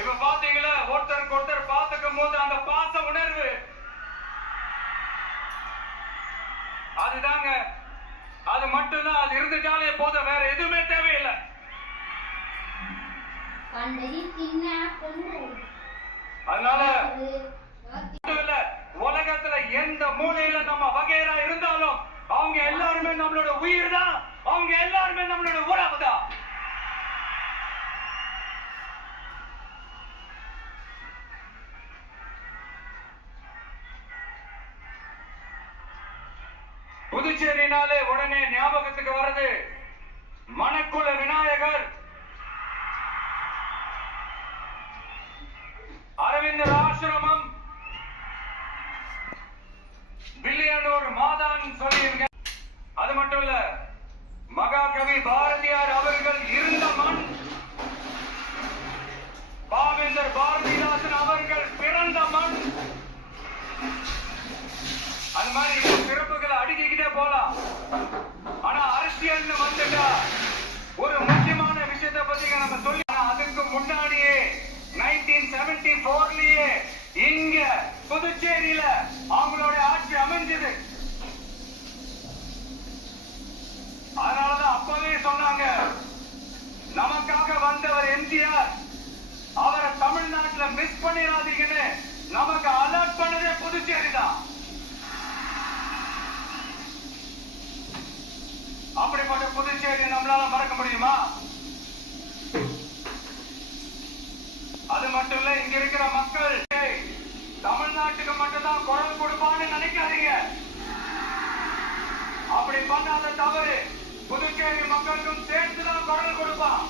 இப்ப பாத்தீங்களா, ஒருத்தருக்கு ஒருத்தர் பார்த்துக்கும் போது அந்த பாச உணர்வு அதுதாங்க. அது மட்டும்தான். அது இருந்துட்டாலே போதும், வேற எதுவுமே தேவையில்லை. அதனால உலகத்துல எந்த மூலையில நம்ம வகைரா இருந்தாலும் அவங்க எல்லாருமே நம்மளோட உயிர் தான், அவங்க எல்லாருமே நம்மளோட உறவு தான். புதுச்சேரினாலே உடனே ஞாபகத்துக்கு வருது மணக்குள விநாயகர், அரவிந்தர் ஆசிரமம், வில்லியனூர் மாதான் சொல்லியிருங்க. அது மட்டும் இல்ல, மகாகவி பாரதியார் அவர்கள் இருந்த மண், பாவேந்தர் பாரதிதாசன் அவர்கள் பிறந்த மண். அது மாதிரி சிறப்புகளை அடுக்கிக்கிட்டே போலாம். ஆனா அரசியல் வந்துட்டா ஒரு முக்கியமான விஷயத்தை பத்தி நம்ம சொல்லி, அதுக்கு முன்னாடியே 1974லயே இங்க புதுச்சேரியில அவங்களோட ஆட்சி அமைஞ்சது. அதனாலதான் அப்பவே சொன்னாங்க, நமக்காக வந்தவர் எம்ஜிஆர், அவரை தமிழ்நாட்டுல மிஸ் பண்ணிடாதீங்கன்னு நமக்கு அலர்ட் பண்ணதே புதுச்சேரி தான். அப்படிப்பட்ட புதுச்சேரி நம்மளால மறக்க முடியுமா? அது மட்டும் இல்ல, இங்க இருக்கிற மக்கள் தமிழ்நாட்டுக்கு மட்டும்தான் குரல் கொடுப்பான்னு நினைக்காதீங்க. அப்படி பண்ணாத தவறு, புதுச்சேரி மக்களுக்கும் சேர்த்துதான் குரல் கொடுப்பான்.